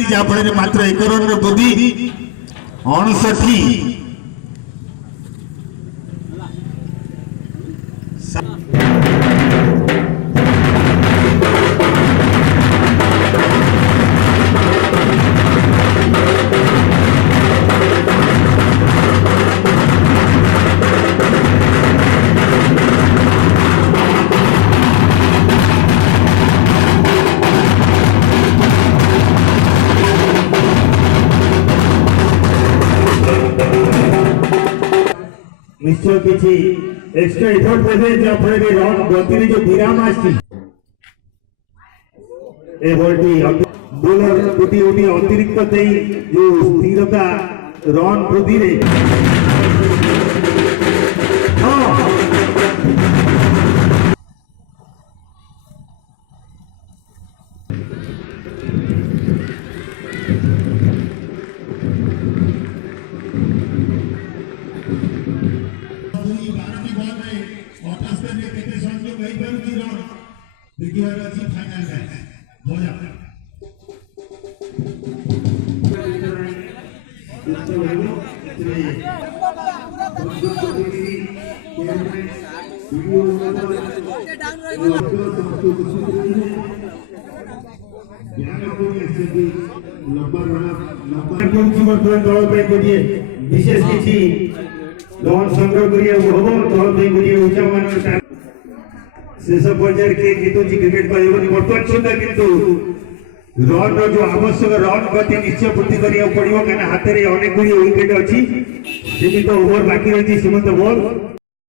जहाँफल मात्र 1 रन वृद्धि 59। निश्चय किसी एक्स्ट्रा एफर्ट देवे जहाँफल रन गति जो विराम आसी बोलर गोटे गोटे अतिरिक्त जो स्थिरता रन वृद्धि विशेष किसी लोन संग्रह शेष पर्यायर के जीतुची क्रिकेट बर्तमान सुधा किंतु रन जो आवश्यक रन गति निश्चय वृद्धि करा पड़ो कहीं हाथ में अनेक गुड़ी विकेट अच्छी सीमित ओवर बाकी रही सीमित बॉल